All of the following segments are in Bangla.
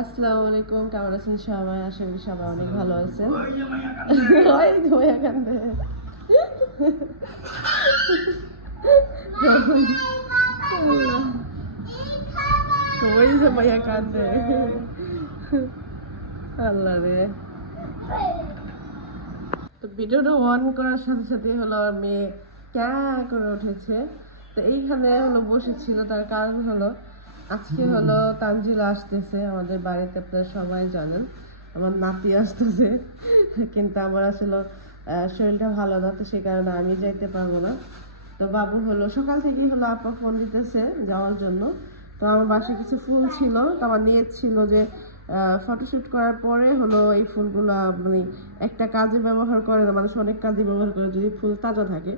আসসালামু আলাইকুম কেমন আছেন সবাই? আশা করি সবাই অনেক ভালো আছেন। আল্লাহ রে। তো ভিডিওটা অন করার সাথে সাথে হলো আমার মেয়ে ক্যা করে উঠেছে। তো এইখানে হলো বসেছিল তার কারণ হলো আজকে হলো তানজিল আসতেছে, আমাদের বাড়িতে আপনারা সবাই জানেন। আমার নাতি আসতেছে, কিন্তু আমার আসলে শরীরটা ভালো না, তো সেই কারণে আমি যাইতে পারব না। তো বাবু হলো, সকাল থেকেই হলো আপা ফোন দিতেছে যাওয়ার জন্য। তো আমার বাসায় কিছু ফুল ছিল, তো আমার নিয়ত ছিল যে ফটোশ্যুট করার পরে হলো এই ফুলগুলো মানে একটা কাজে ব্যবহার করে না, মানুষ অনেক কাজে ব্যবহার করে যদি ফুল তাজা থাকে।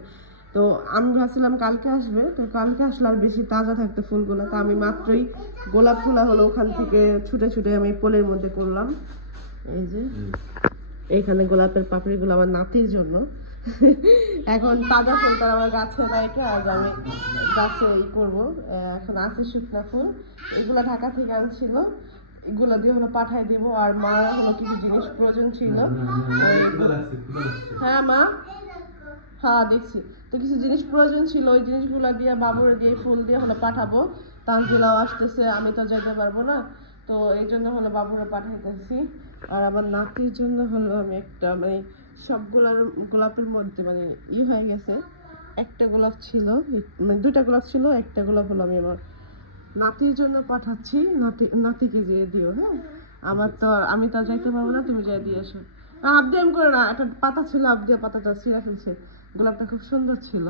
তো আমি ভাবছিলাম কালকে আসবে তো কালকে আসলে আর বেশি তাজা থাকতো ফুলগুলো তো আমি মাত্রই গোলাপ ফুলা হলো ওখান থেকে ছুটে ছুটে আমি পোলের মধ্যে করলাম এই যে এইখানে গোলাপের পাপড়িগুলো আমার নাতির জন্য এখন তাজা ফুল তার আমার গাছে রেখে আজ আমি গাছে ই করব এখন আছে শুকনা ফুল এগুলো ঢাকা থেকে আনছিল এগুলো দিয়ে হলো পাঠাই দিব আর মা হলো কিছু জিনিস প্রয়োজন ছিল হ্যাঁ মা হ্যাঁ দেখছি। তো কিছু জিনিস প্রয়োজন ছিল, ওই জিনিসগুলো দিয়ে বাবুরে দিয়ে ফুল দিয়ে হলো পাঠাবো। তানজিলাও আসতেছে, আমি তো যেতে পারব না। তো এই জন্য হলো বাবুরে পাঠাইতেছি। আর আমার নাতির জন্য হলো আমি একটা মানে সবগুলার গোলাপের মধ্যে মানে ই হয়ে গেছে। একটা গোলাপ ছিল মানে দুইটা গোলাপ ছিল, একটা গোলাপ হলো আমি আমার নাতির জন্য পাঠাচ্ছি। নাতি, নাতিকে যেয়ে দিও হ্যাঁ? আমার তো আমি তো যাইতে পারব না, তুমি যাই দিয়ে এসো। আবদেম করে না, একটা পাতা ছিল আবদিয়া পাতাটা ছিঁড়া ফেলছে। গোলাপটা খুব সুন্দর ছিল।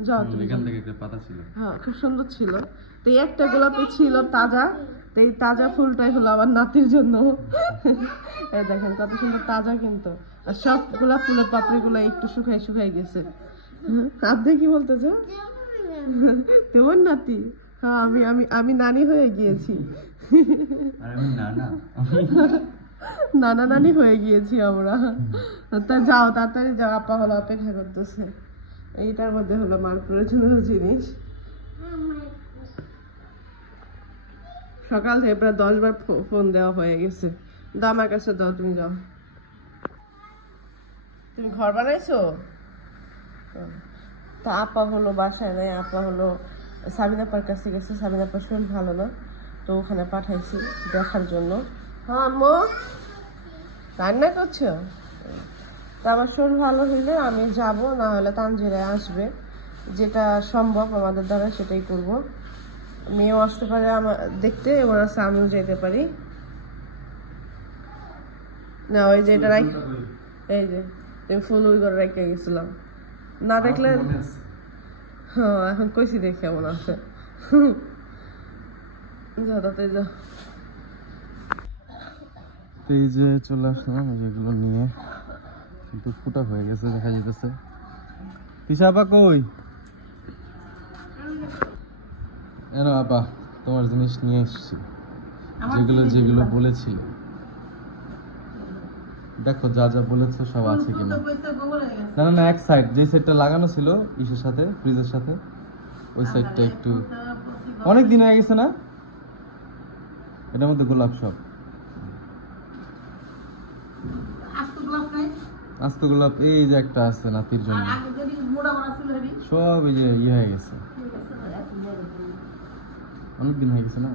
যাও এখান থেকে একটা পাতা ছিল। হ্যাঁ খুব সুন্দর ছিল। তো এই একটা গোলাপি ছিল তাজা। তো এই তাজা ফুলটাই হলো আমার নাতির জন্য। এই দেখেন কত সুন্দর তাজা কিন্তু। আর সব গোলাপ ফুলের পাপড়িগুলো একটু শুকাই শুকাই গেছে। আপনি কি বলতেছো? তোমার নাতি? হ্যাঁ আমি আমি আমি নানি হয়ে গিয়েছি। আর আমি না না নানা নানি হয়ে গিয়েছি আমরা। তা যাও, তাড়াতাড়ি যাও, আপা হলো অপেক্ষা করতেছে। এইটার মধ্যে হলো মার প্রয়োজনীয় জিনিস। সকাল থেকে প্রায় দশ বার ফোন দেওয়া হয়ে গেছে। দাও আমার কাছে দাও, তুমি যাও। তুমি ঘর বানাইছো? তা আপা হলো বাসায় নাই, আপা হলো সাবিনাপার কাছে গেছে সাবিনাপার শরীর ভালো না, তো ওখানে পাঠাইছি দেখার জন্য। হ্যাঁ আম্মু। রান্না করছ? আমার শরীর ভালো হইলে আমি যাব না হলে তানজিরা আসবে। যেটা সম্ভব আমাদের দ্বারা সেটাই করব। মেয়েও আসতে পারে আমার দেখতে এবার আছে আমিও যেতে পারি। না ওই যে এটা রাখ এই যে তুমি ফুল ওই করে রেখে গেছিলাম। না দেখলে হ্যাঁ এখন কইছি দেখে এমন আছে। যা তাতে যা এই যে চলে আসলাম যেগুলো নিয়ে। কিন্তু ফুটা হয়ে গেছে দেখা যেতেছে আপা কই? এন আপা তোমার জিনিস নিয়ে এসেছি। যেগুলো যেগুলো বলেছিল। দেখো যা যা বলেছ সব আছে কিনা। না না না এক সাইড যে সাইডটা লাগানো ছিল ইসের সাথে ফ্রিজের সাথে ওই সাইডটা একটু অনেক দিন হয়ে গেছে না? এটার মধ্যে গোলাপ সব। আস্ত গোলাপ এই যে একটা আছে নাতির জন্য। সব এই যে ইয়ে হয়ে গেছে। অনেক দিন হয়ে গেছে না?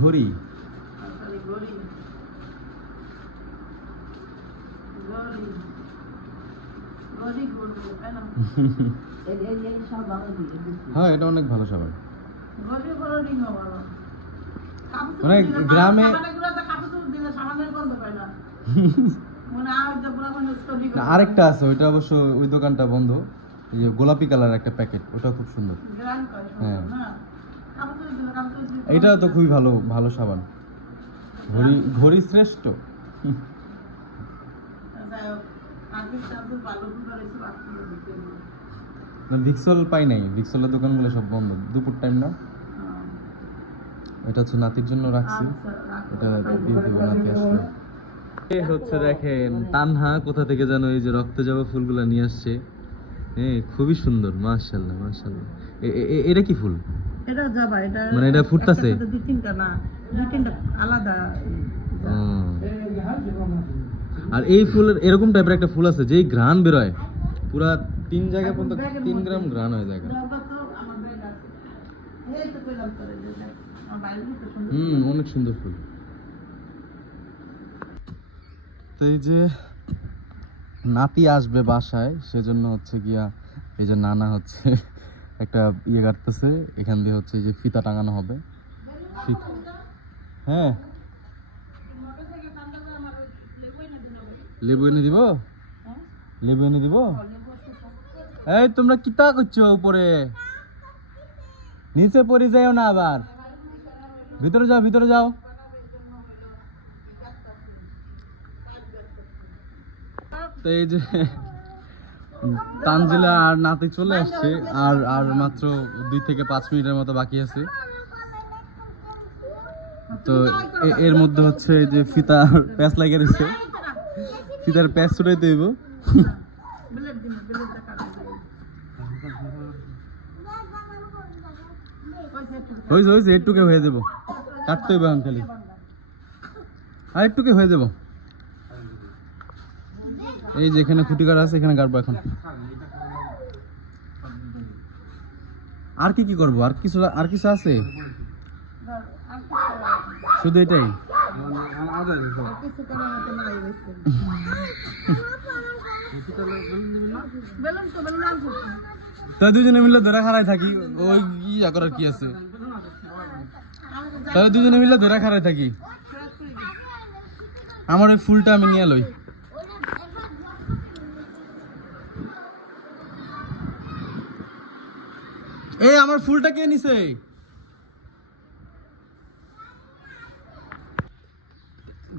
ঘড়ি। হ্যাঁ এটা অনেক ভালো সবাই। মানে গ্রামে আরেকটা আছে ওইটা অবশ্য ওই দোকানটা বন্ধ। যে গোলাপি কালার একটা প্যাকেট ওটা খুব সুন্দর। হ্যাঁ। এটা তো খুবই ভালো ভালো সাবান। ঘড়ি ঘড়ি শ্রেষ্ঠ। না ভিক্সল পাই নাই ভিক্সলের দোকানগুলো সব বন্ধ। দুপুর টাইম না? এটা হচ্ছে নাতির জন্য রাখছি। এটা দিয়ে দিব নাতি আসলে। হচ্ছে দেখেন তানহা কোথা থেকে যেন এই যে রক্ত যাওয়া ফুলগুলা নিয়ে আসছে। হ্যাঁ খুবই সুন্দর মাশাল্লাহ মাশাল্লাহ এ- এ- এ- এটা কি ফুল? এটা যাবা এটা মানে এটা ফুটতাছে? দুই তিনটা না দুই তিনটা আলাদা। ও। আর এই ফুলের এরকম টাইপের একটা ফুল আছে যেই ঘ্রাণ বেরোয়। পুরা তিন জায়গা পর্যন্ত তিন গ্রাম ঘ্রাণ হয়ে যায় হুম, অনেক সুন্দর ফুল। তো এই যে নাতি আসবে বাসায়, সেজন্য হচ্ছে গিয়া এই যে নানা হচ্ছে একটা ইয়ে কাটতেছে। এখান দিয়ে হচ্ছে যে ফিতা টাঙানো হবে। ফিতা। হ্যাঁ। লেবু এনে দিব? লেবু এনে দিব? এই, তোমরা কিতা করছ উপরে? নিচে পড়ে যাও না আবার। ভিতরে যাও ভিতরে যাও। তো এই যে তানজিলা আর নাতি চলে আসছে, আর আর মাত্র দুই থেকে পাঁচ মিনিটের মতো বাকি আছে। তো এর মধ্যে হচ্ছে যে ফিতার প্যাচ লাগে রয়েছে ফিতার প্যাচ ছুটাই দেব। হয়েছে হয়েছে একটুকে হয়ে দেবো। কাটতে হবে খালি। আর একটুকে হয়ে দেবো এই যে এখানে খুঁটি কাটা আছে, এখানে কাটবো এখন। আর কি কি করব? আর কিছু আর কিছু আছে? শুধু এটাই? কিছু করার মতো নাই হয়েছে বেলুন তো বেলুন আনছো তা দুজনে মিলে ধরে খারাই থাকি, ওই ইয়া করার কি আছে? তাহলে দুজনে মিলে ধরে খারাই থাকি। আমার ওই ফুলটা আমি নিয়ে লই। এই, আমার ফুলটা কে নিছে?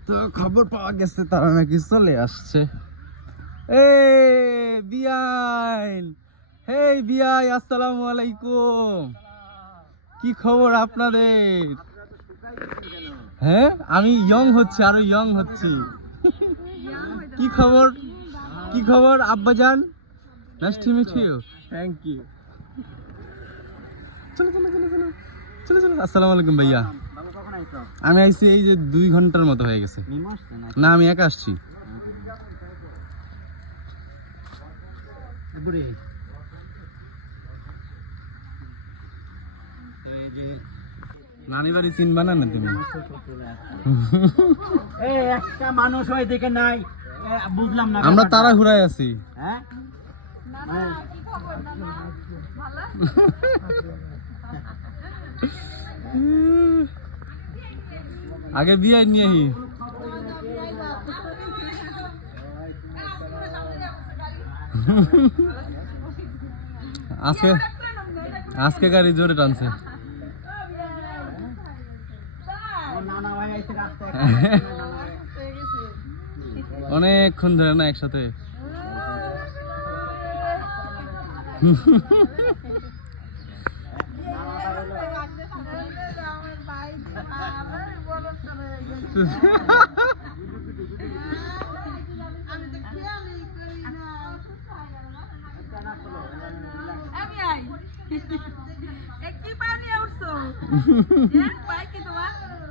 তো খবর পাওয়া গেছে তারা নাকি চলে আসছে। এ, বিআইন। হেই বিআই, আসসালামু আলাইকুম। কি খবর আপনাদের? হ্যাঁ? আমি ইয়ং হচ্ছি আরও ইয়ং হচ্ছি। কি খবর? কি খবর আব্বাজান? Nice to meet you thank you চলো চলো চলো চলো। চলো চলো। আসসালামু আলাইকুম ভাইয়া। আমি আইছি এই যে দুই ঘণ্টার মতো হয়ে গেছে। না আমি একা আসছি। নানি বাড়ি চিনবা না তুমি? একটা মানুষ হয় দেখে নাই। বুঝলাম না আমরা। তারা ঘুরাই আছি। হ্যাঁ? আগে বিয়ে নিয়ে আহি। আজকে আজকে গাড়ি জোরে টানছে আমার নানা ভাই আইছে রাস্তায় অনেকক্ষণ ধরে না একসাথে? আমি আই। পানি উঠছো তোমার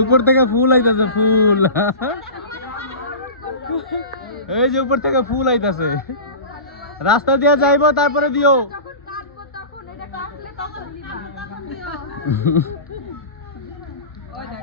উপর থেকে ফুল আইতাছে, ফুল। এই যে উপর থেকে ফুল আইতাছে। রাস্তা দিয়ে যাইবো, তারপরে দিও। ওই দেখ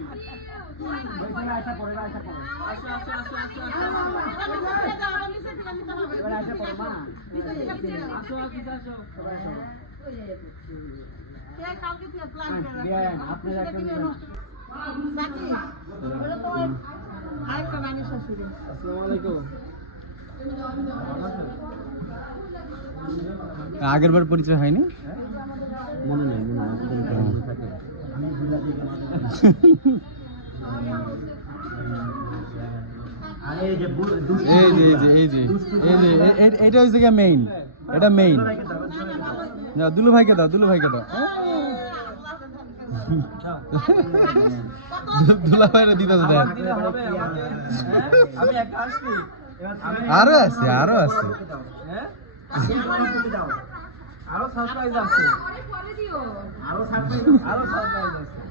আগের বার পরিচয় হয়নি? মনে নেই মনে নেই। মনে আরে এই যে এই যে এই যে এই যে এটা হচ্ছে গিয়ে মেইন এটা মেইন না দুলু ভাইকে দাও দুলু ভাইকে দাও। দুলা ভাইরে দিতেছে আসছি। আরও আছে আরও আছে। আরও সারপ্রাইজ আছে। আরও সারপ্রাইজ আরও সারপ্রাইজ আছে।